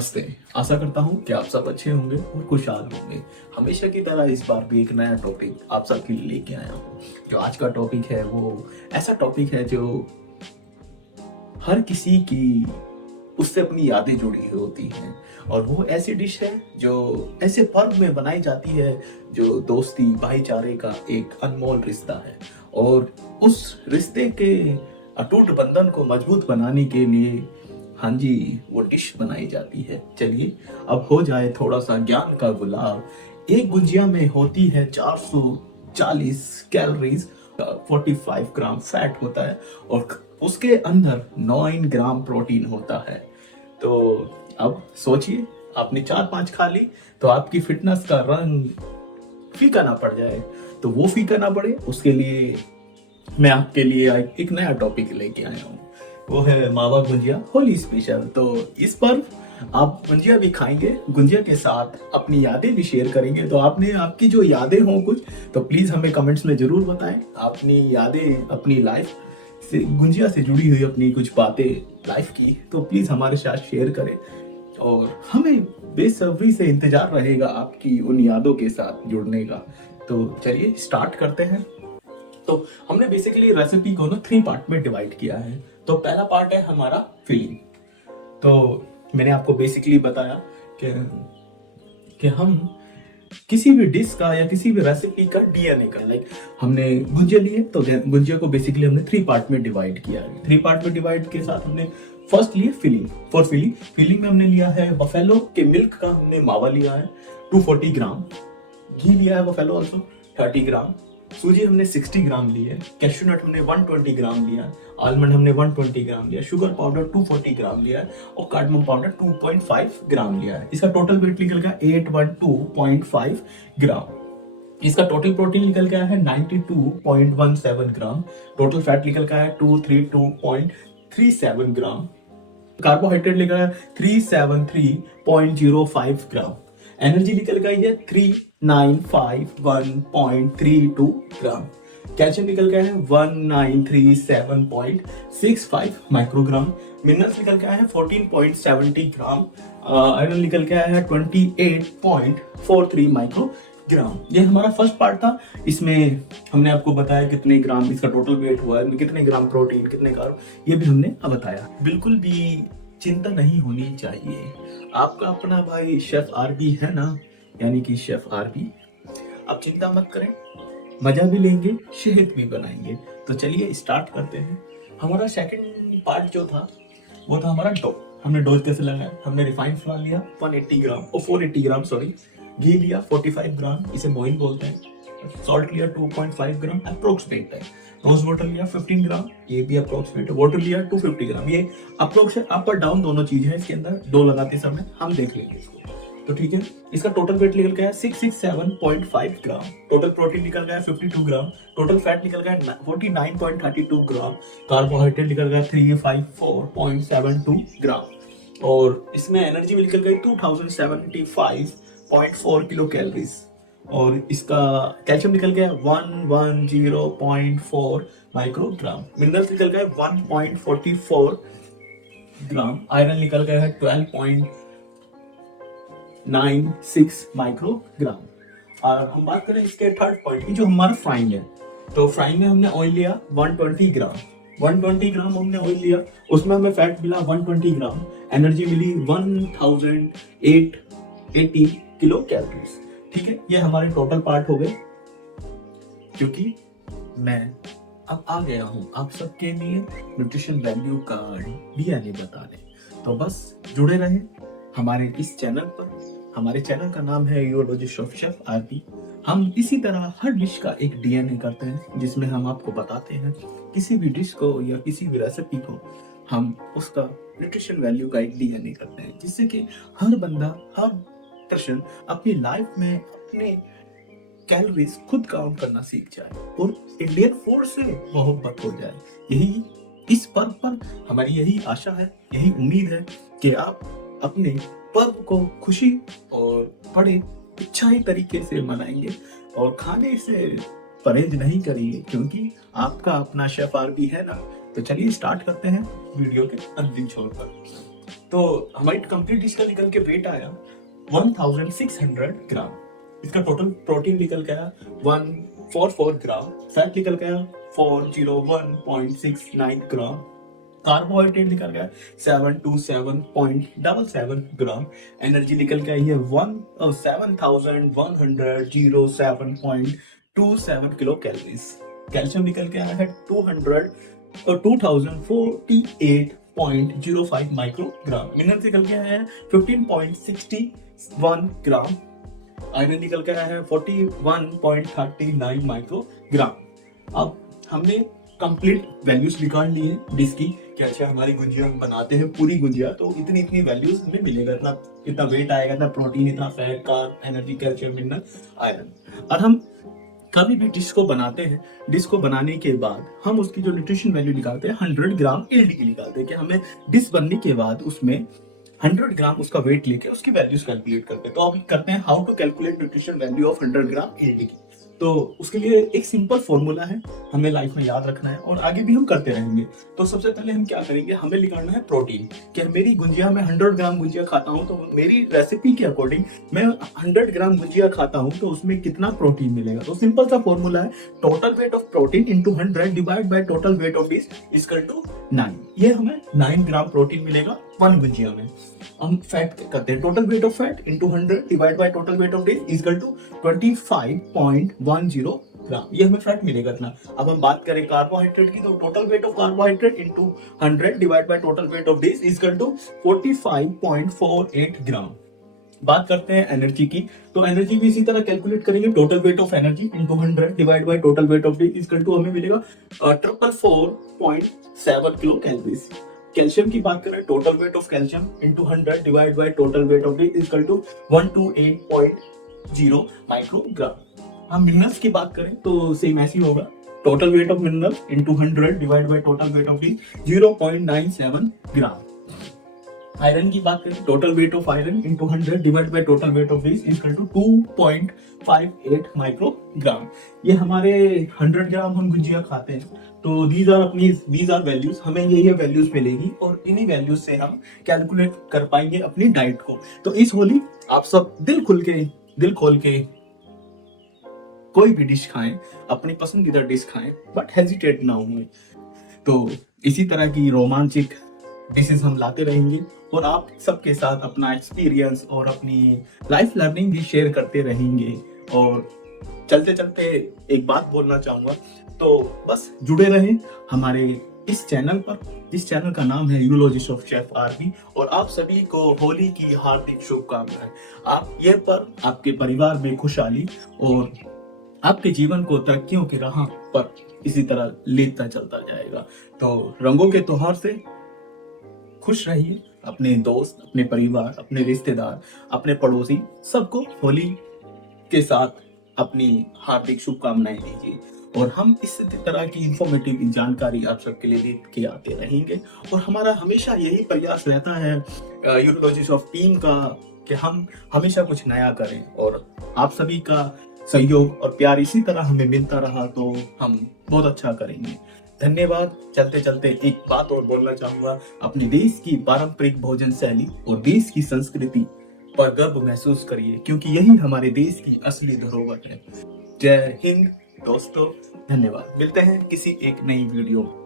नमस्ते। आशा करता हूँ कि आप सब अच्छे होंगे और खुशहाल होंगे। हमेशा की तरह इस बार भी एक नया टॉपिक आप सबके लिए लेके आया हूँ। जो आज का टॉपिक है वो ऐसा टॉपिक है जो हर किसी की उससे अपनी यादें जुड़ी हुई होती हैं, और वो ऐसी डिश है जो ऐसे पर्व में बनाई जाती है जो दोस्ती भाईचारे का एक अनमोल रिश्ता है, और उस रिश्ते के अटूट बंधन को मजबूत बनाने के लिए हाँ जी वो डिश बनाई जाती है। चलिए अब हो जाए थोड़ा सा ज्ञान का गुलाब। एक गुजिया में होती है 440 कैलोरीज, 45 ग्राम फैट होता है, और उसके अंदर 9 ग्राम प्रोटीन होता है। तो अब सोचिए, आपने 4-5 खा ली तो आपकी फिटनेस का रंग फीका ना पड़ जाए। तो वो फीका ना पड़े उसके लिए मैं आपके लिए एक नया टॉपिक लेके आया हूँ। वो है मावा गुंजिया होली स्पेशल। तो इस पर आप गुंजिया भी खाएंगे, गुंजिया के साथ अपनी यादें भी शेयर करेंगे। तो आपकी जो यादें हों कुछ, तो प्लीज हमें कमेंट्स में जरूर बताएं। अपनी यादें, अपनी लाइफ से गुंजिया से जुड़ी हुई अपनी कुछ बातें लाइफ की, तो प्लीज हमारे साथ शेयर करें, और हमें बेसब्री से इंतजार रहेगा आपकी उन यादों के साथ जुड़ने का। तो चलिए स्टार्ट करते हैं। तो हमने बेसिकली रेसिपी को ना 3 पार्ट में डिवाइड किया है। तो पहला पार्ट है हमारा फिलिंग। तो मैंने आपको बेसिकली बताया कि हम किसी भी डिश का या किसी भी रेसिपी का डीएनए का, लाइक हमने गुंजिया लिए तो गुंजिया को बेसिकली हमने 3 पार्ट में डिवाइड किया है। 3 पार्ट में डिवाइड के साथ हमने फर्स्ट लिए फिलिंग। फॉर फिलिंग में हमने लिया है बफेलो के मिल्क का, हमने मावा लिया है 240 ग्राम, घी लिया है बफेलो ऑल्सो 30 ग्राम, सूजी हमने 60 ग्राम ली है, कैश्यू नट हमने 120 ग्राम लिया है, आलमंड हमने 120 ग्राम लिया, शुगर पाउडर 240 ग्राम लिया है, और कार्डमम पाउडर 2.5 ग्राम लिया है। इसका टोटल वेट निकल गया 812.5 ग्राम। इसका टोटल प्रोटीन निकल गया है 92.17 ग्राम। टोटल फैट निकल गया है 232.37 ग्राम। कार्बोहाइड्रेट निकल गया 373.05 ग्राम। एनर्जी निकल गई है 3951.32 ग्राम। कैल्शियम निकल गया है 1937.65 माइक्रोग्राम। मिनरल्स निकल गया है 14.70 ग्राम। आयरन निकल गया है 28.43 माइक्रोग्राम। ये हमारा फर्स्ट पार्ट था। इसमें हमने आपको बताया कितने ग्राम इसका टोटल वेट हुआ है, कितने ग्राम प्रोटीन, कितने कार्ब, ये भी हमने बताया। बिल्कुल भी चिंता नहीं होनी चाहिए। आपका अपना भाई शेफ आरबी है ना, यानी कि शेफ आरबी। आप चिंता मत करें, मजा भी लेंगे, सेहत भी बनाएंगे। तो चलिए स्टार्ट करते हैं। हमारा सेकंड पार्ट जो था वो था हमारा डो। हमने डो कैसे लगाया, हमने रिफाइंड फ्लावर लिया 180 ग्राम और 480 ग्राम सॉरी, घी लिया 45 ग्राम, इसे मोइन बोलते हैं, सॉल्ट लिया 2.5 ग्राम अप्रोक्सीमेट है, रोज वाटर लिया 15 ग्राम, ये भी अप्रोक्सीमेट है, वाटर लिया 250 ग्राम। ये अप्रोक्स अप और डाउन दोनों चीज है इसके अंदर, डो लगाते समय हम देख लेंगे इसको। तो ठीक है, इसका टोटल वेट निकल गया 667.5 ग्राम। टोटल प्रोटीन निकल गया 52 ग्राम। टोटल फैट निकल गया 49.32 ग्राम। कार्बोहाइड्रेट निकल गया 354.72 ग्राम, और इसमें एनर्जी भी निकल गई 2075.4 किलो कैलोरीज, और इसका कैल्शियम निकल गया 110.4 माइक्रोग्राम। मिनरल्स निकल गए 1.44 ग्राम। आयरन निकल गया है 12.96 माइक्रोग्राम। और हम बात करें इसके थर्ड पॉइंट की, जो हमारा फ्राइंग है। तो फ्राइंग में हमने ऑयल लिया 120 ग्राम। 120 ग्राम हमने ऑयल लिया, उसमें हमें फैट मिला 120 ग्राम, एनर्जी मिली 1880 किलो कैलोरीज। ठीक है, ये हमारे टोटल पार्ट हो गए। क्योंकि मैं अब आ गया हूं आप सबके लिए न्यूट्रिशन वैल्यू का डीएनए बताने, तो बस जुड़े रहें हमारे इस चैनल पर। हमारे चैनल का नाम है यूरोलॉजिस्ट ऑफ शेफ आरपी। हम इसी तरह हर डिश का एक डीएनए करते हैं, जिसमें हम आपको बताते हैं किसी भी डिश को या किसी भी रेसिपी को हम उसका न्यूट्रिशन वैल्यू का एक डीएनए करते हैं, जिससे कि हर बंदा, हर पर्सन अपनी लाइफ में अपने कैलोरीज खुद काउंट करना सीख जाए और इंडियन फूड से मोहब्बत हो जाए। यही इस पर्व पर हमारी यही आशा है, यही उम्मीद है कि आप अपने पर्व को खुशी और बड़े अच्छाई तरीके से मनाएंगे, और खाने से परहेज नहीं करिए, क्योंकि आपका अपना शेफ आरबी है ना। तो चलिए स्टार्ट करते हैं वीडियो के अंतिम छोर पर। तो हमारी कंप्लीट डिश का निकल के वेट आया 1600 ग्राम। इसका टोटल प्रोटीन निकल गया 144 ग्राम, फैट निकल गया 401.69 ग्राम, कार्बोहाइड्रेट निकल गया 727.77 ग्राम, एनर्जी निकल के आई है 7107.27 किलो कैलोरीज, कैल्शियम निकल के आया है 2048.05 माइक्रोग्राम, मिनरल निकल के आया है 15.61 ग्राम, आयरन निकल के आया है 41.39 माइक्रोग्राम। अब हमने कंप्लीट वैल्यूज निकाल ली है डिश की कि अच्छा हमारी गुंजिया हम बनाते हैं पूरी गुंजिया तो इतनी इतनी वैल्यूज हमें मिलेगा, इतना इतना वेट आएगा, इतना प्रोटीन, इतना fat, carb, energy, calcium, mineral, iron. और हम कभी भी डिश को बनाते हैं, डिश को बनाने के बाद हम उसकी जो न्यूट्रिशन वैल्यू निकालते हैं 100 ग्राम एलडी निकालते हैं कि हमें डिश बनने के बाद उसमें 100 ग्राम उसका वेट लेके उसकी वैल्यूज कैलकुलेट करते हैं। तो अब करते हैं how to calculate nutrition value of 100 gram LD की। तो उसके लिए एक सिंपल फॉर्मूला है, हमें लाइफ में याद रखना है और आगे भी हम करते रहेंगे। तो सबसे पहले हम क्या करेंगे, हमें निकालना है प्रोटीन कि मेरी गुंजिया में 100 ग्राम गुंजिया खाता हूँ तो मेरी रेसिपी के अकॉर्डिंग मैं 100 ग्राम गुंजिया खाता हूँ तो उसमें कितना प्रोटीन मिलेगा। तो सिंपल सा फॉर्मूला है total weight of protein into 100 divide by total weight of dish equal to 9। ये हमें 9 ग्राम प्रोटीन मिलेगा 1 गुंजिया में। हम फैट करते हैं, total weight of fat into 100 divide by total weight of dish equal to 25.10 gram, ये हमें फैट मिलेगा इतना। अब हम बात करें कार्बोहाइड्रेट की तो total weight of carbohydrate into 100 divide by total weight of dish equal to 45.48 gram. बात करते हैं एनर्जी की तो एनर्जी भी इसी तरह कैलकुलेट करेंगे, total weight of energy into 100 divide by total weight of dish equal to हमें मिलेगा 444.7 किलो कैलोरीज। कैल्शियम की बात करें, total weight of calcium into 100 divide by total weight of dish equal to 128.0 microgram. हम minerals की बात करें तो सेम ऐसी होगा, total weight of mineral into 100 divide by total weight of dish 0.97 gram. Iron की बात करें, total weight of iron into 100 divide by total weight of dish equal to 2.58 microgram. ये हमारे 100 ग्राम हम गुजिया खाते हैं तो दीज आर वैल्यूज, हमें ये वैल्यूज मिलेगी और इन्हीं वैल्यूज से हम कैलकुलेट कर पाएंगे अपनी डाइट को। तो इस होली आप सब दिल खोल के कोई भी डिश खाएं, अपनी पसंदीदा डिश खाएं, बट हेजिटेट ना हुए। तो इसी तरह की रोमांचक डिशेस हम लाते रहेंगे और आप सबके साथ अपना एक्सपीरियंस और अपनी लाइफ लर्निंग भी शेयर करते रहेंगे। और चलते चलते एक बात बोलना चाहूंगा, तो बस जुड़े रहें हमारे इस चैनल पर, जिस चैनल का नाम है यूरोलॉजिस्ट ऑफ शेफ आरबी। और आप सभी को होली की हार्दिक शुभकामनाएं। आप ये पर आपके परिवार में खुशहाली और आपके जीवन को तरक्कियों की राह पर इसी तरह लेता चलता जाएगा। तो रंगों के त्योहार से खुश रहिए, अपने दोस्त, अपने परिवार, अपने रिश्तेदार, अपने पड़ोसी सबको होली के साथ अपनी हार्दिक शुभकामनाएं दीजिए। और हम इस तरह की इंफॉर्मेटिव जानकारी आप सबके लिए लेके आते रहेंगे। और हमारा हमेशा यही प्रयास रहता है यूरोलॉजिस्ट ऑफ टीम का कि हम हमेशा कुछ नया करें और आप सभी का सहयोग और प्यार इसी तरह हमें मिलता रहा तो हम बहुत अच्छा करेंगे। धन्यवाद। चलते चलते एक बात और बोलना चाहूंगा, अपने देश की पारंपरिक भोजन शैली और देश की संस्कृति पर गर्व महसूस करिए क्योंकि यही हमारे देश की असली धरोहर है। जय हिंद दोस्तों, धन्यवाद। मिलते हैं किसी एक नई वीडियो में।